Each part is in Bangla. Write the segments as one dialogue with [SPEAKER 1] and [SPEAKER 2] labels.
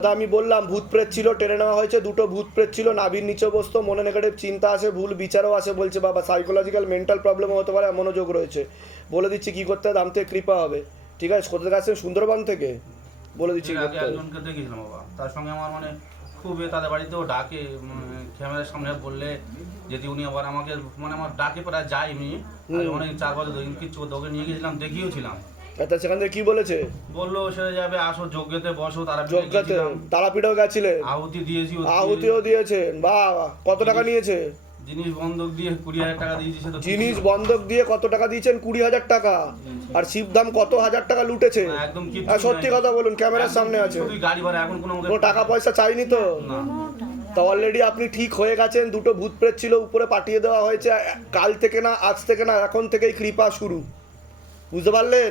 [SPEAKER 1] দাদা আমি বললাম ভূত প্রেত ছিল টেনে নেওয়া হয়েছে দুটো ভূত প্রেত ছিল নাভির নিচে বসতো মনে নেগেটিভ চিন্তা আছে ভুল বিচারও আছে বলছে বাবা সাইকোলজিক্যাল মেন্টাল প্রবলেম হতে পারে মনোযোগ রয়েছে। বলে দিচ্ছি কি করতে দাম থেকে কৃপা হবে। ঠিক আছে কোথা থেকে আসছেন? সুন্দরবন থেকে? বলে দিচ্ছি
[SPEAKER 2] একজনকে দেখেছিলাম বাবা। তার সঙ্গে আমার মানে খুব তাদের বাড়িতেও ডাকে মানে ক্যামেরার সামনে বললে যদি উনি আবার আমাকে মানে আমার ডাকে প্রায় যায়নি। অনেক চার বছর কিচ্ছু ওকে নিয়ে গেছিলাম দেখিয়েওছিলাম
[SPEAKER 1] তা সেখান থেকে কি বলেছে?
[SPEAKER 2] বলল সে যাবে আসো যজ্ঞতে বসো তারা
[SPEAKER 1] যজ্ঞতে তারাপীঠও গেছিলে?
[SPEAKER 2] আহুতি দিয়েছি
[SPEAKER 1] আহুতিও দিয়েছে? বাহ কত টাকা নিয়েছে?
[SPEAKER 2] জিনিস বন্ধক দিয়ে কুড়ি হাজার টাকা দিয়েছি
[SPEAKER 1] জিনিস বন্ধক দিয়ে কত টাকা দিয়েছেন? কুড়ি হাজার টাকা। আর শিবধাম কত হাজার টাকা লুটেছে?
[SPEAKER 2] একদম
[SPEAKER 1] হ্যাঁ, সত্যি কথা বলুন ক্যামেরার সামনে আছে।
[SPEAKER 2] গাড়ি ভাড়া এখন কোনো
[SPEAKER 1] টাকা পয়সা চাইনি তো? তা অলরেডি আপনি ঠিক হয়ে গেছেন দুটো ভূত প্রেত ছিল উপরে পাঠিয়ে দেওয়া হয়েছে। কাল থেকে না আজ থেকে না এখন থেকেই কৃপা শুরু। বুঝতে পারলেন?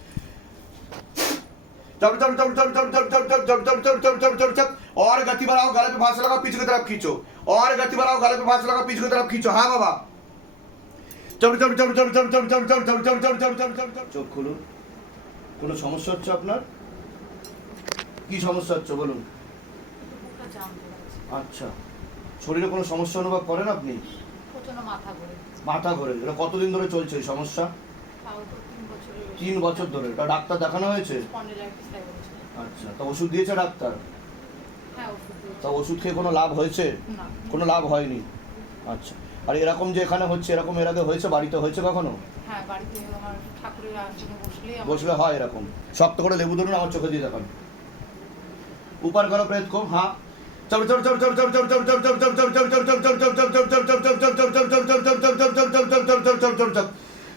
[SPEAKER 1] चढ़ चढ़ चढ़ चढ़ चढ़ चढ़ चढ़ चढ़ चढ़ चढ़ चढ़ चढ़ चढ़ चढ़ चढ़ चढ़ चढ़ चढ़ चढ़ चढ़ चढ़ चढ़ चढ़ चढ़ चढ़ चढ़ चढ़ चढ़ चढ़ चढ़ चढ़ चढ़ चढ़ चढ़ चढ़ चढ़ चढ़ चढ़ चढ़ चढ़ चढ़ चढ़ चढ़ चढ़ चढ़ चढ़ चढ़ चढ़ चढ़ चढ़ चढ़ चढ़ चढ़ चढ़ चढ़ चढ़ चढ़ चढ़ और गति बढ़ाओ गले पे फांस लगाओ पीछे की तरफ खींचो और गति बढ़ाओ गले पे फांस लगाओ पीछे की तरफ खींचो हाँ बाबा चढ़ चढ़ चढ़ चढ़ चढ़ चढ़ चढ़ चढ़ चढ़ चढ़ चढ़ चढ़ चढ़ चढ़ চোখ খুলুন কোনো সমস্যা হচ্ছে আপনার কি সমস্যা হচ্ছে বলুন আচ্ছা শরীরে কোনো সমস্যা অনুভব করেন আপনি
[SPEAKER 3] প্রচন্ড মাথা ঘুরে
[SPEAKER 1] মাথা ঘোরে এটা কতদিন ধরে চলছে এই সমস্যা
[SPEAKER 3] তাও তো তিন
[SPEAKER 1] বছর ধরে এটা ডাক্তার দেখানো হয়েছে আচ্ছা তা ওষুধ দিয়েছে ডাক্তার
[SPEAKER 3] হ্যাঁ
[SPEAKER 1] তা ওষুধ খেয়ে কোনো লাভ হয়েছে কোনো লাভ হয়নি আচ্ছা আর এরকম যে এখানে হচ্ছে এরকম এর আগে হয়েছে বাড়িতে হয়েছে কখনো
[SPEAKER 3] হ্যাঁ
[SPEAKER 1] বসলে হয় এরকম শক্ত করে লেবু ধরুন আমার চোখে দিয়ে দেখান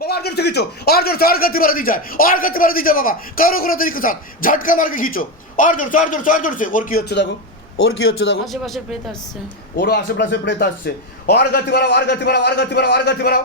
[SPEAKER 1] बाबा और जोर से खींचो और जोर से और गति बढ़ा दी जाए और गति बढ़ा दी जाए बाबा करो करो तरीके के साथ झटका मार के खींचो और जोर से और जोर से और जोर से और কি হচ্ছে দেখো ওর কি হচ্ছে দেখো
[SPEAKER 4] আশেপাশে প্রেত আসছে
[SPEAKER 1] ওরও আশেপাশে প্রেত আসছে আর গতি বাড়াও আর গতি বাড়াও আর গতি বাড়াও আর গতি বাড়াও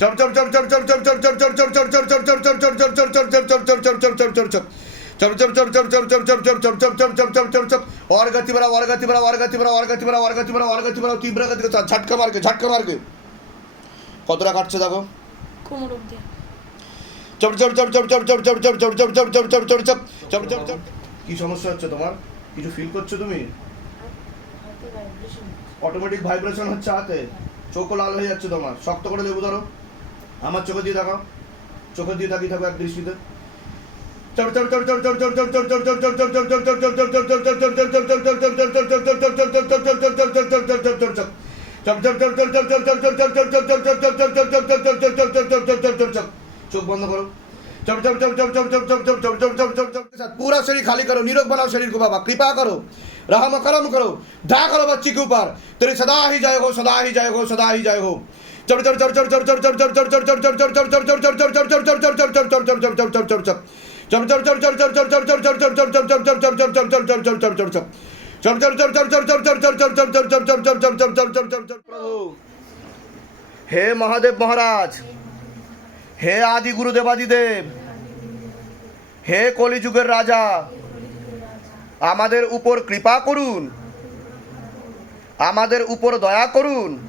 [SPEAKER 1] চপ চপ চপ চপ চপ চপ চপ চপ চপ চপ চপ চপ চপ চপ চপ চপ চপ চপ চপ চপ চপ চপ চপ চপ চপ চপ চপ चप चप चप चप चप चप चप चप चप चप चप चप चप चप और गति बढ़ाओ और गति बढ़ाओ और गति बढ़ाओ और गति बढ़ाओ और गति बढ़ाओ और गति बढ़ाओ तीव्र गति के साथ झटका मार के झटका मार के কতটা কাটছে দেখো
[SPEAKER 4] কোমর অব্দি
[SPEAKER 1] চপ চপ চপ চপ চপ চপ চপ চপ চপ চপ চপ চপ চপ চপ চপ চপ চপ চপ কি সমস্যা হচ্ছে তোমার কিছু ফিল করছো তুমি অটোমেটিক ভাইব্রেশন হচ্ছে হাতে চোখও লাল হয়ে যাচ্ছে তোমার শক্ত করে লেবু ধরো আমার চোখে দিয়ে তাকাও চোখে দিয়ে তাকিয়ে থাকো এক দৃষ্টিতে চোখ বন্ধ করো पूरा शरीर खाली करो निरोग बनाओ शरीर को बाबा कृपा करो रहम करम करो ढा करो बच्ची के ऊपर तेरे सदा ही जाए हो सदा ही जाए हो सदा ही जाए हो হে মহাদেব মহারাজ, হে আদি গুরুদেবাদিদেব, হে কলিযুগের রাজা, আমাদের উপর কৃপা করুন, আমাদের উপর দয়া করুন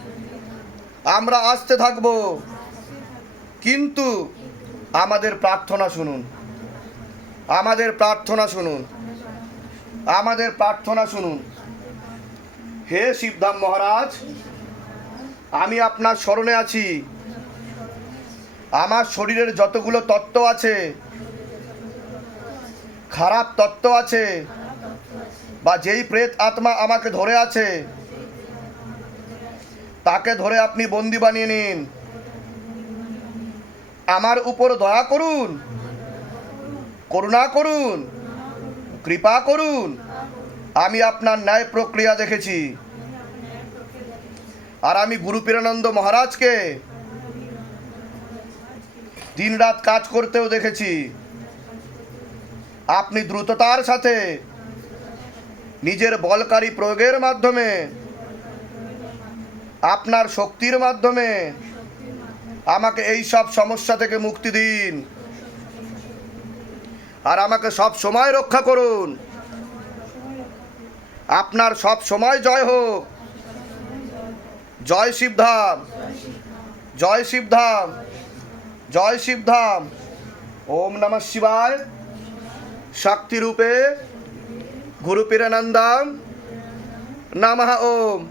[SPEAKER 1] আমরা আসতে থাকব। কিন্তু আমাদের প্রার্থনা শুনুন। আমাদের প্রার্থনা শুনুন। আমাদের প্রার্থনা শুনুন। হে শিবধাম মহারাজ, আমি আপনার স্মরণে আছি। আমার শরীরের যতগুলো তত্ত্ব আছে, খারাপ তত্ত্ব আছে, বা যেই প্রেত আত্মা আমাকে ধরে আছে তাকে ধরে আপনি বন্দি বানিয়ে নিন। আমার উপর দয়া করুন, করুণা করুন, কৃপা করুন। আমি আপনার ন্যায় প্রক্রিয়া দেখেছি। আর আমি গুরু পীরানন্দ মহারাজকে দিন রাত কাজ করতেও দেখেছি। আপনি দ্রুততার সাথে নিজের বলকারী প্রয়োগের মাধ্যমে আপনার শক্তির মাধ্যমে আমাকে এই সব সমস্যা থেকে মুক্তি দিন। আর আমাকে সব সময় রক্ষা করুন। আপনার সব সময় জয় হোক। জয় শিবধাম। জয় শিবধাম। জয় শিবধাম। ওম নমঃ শিবায়। শক্তি রূপে গুরু পীরানন্দম নমঃ ওম।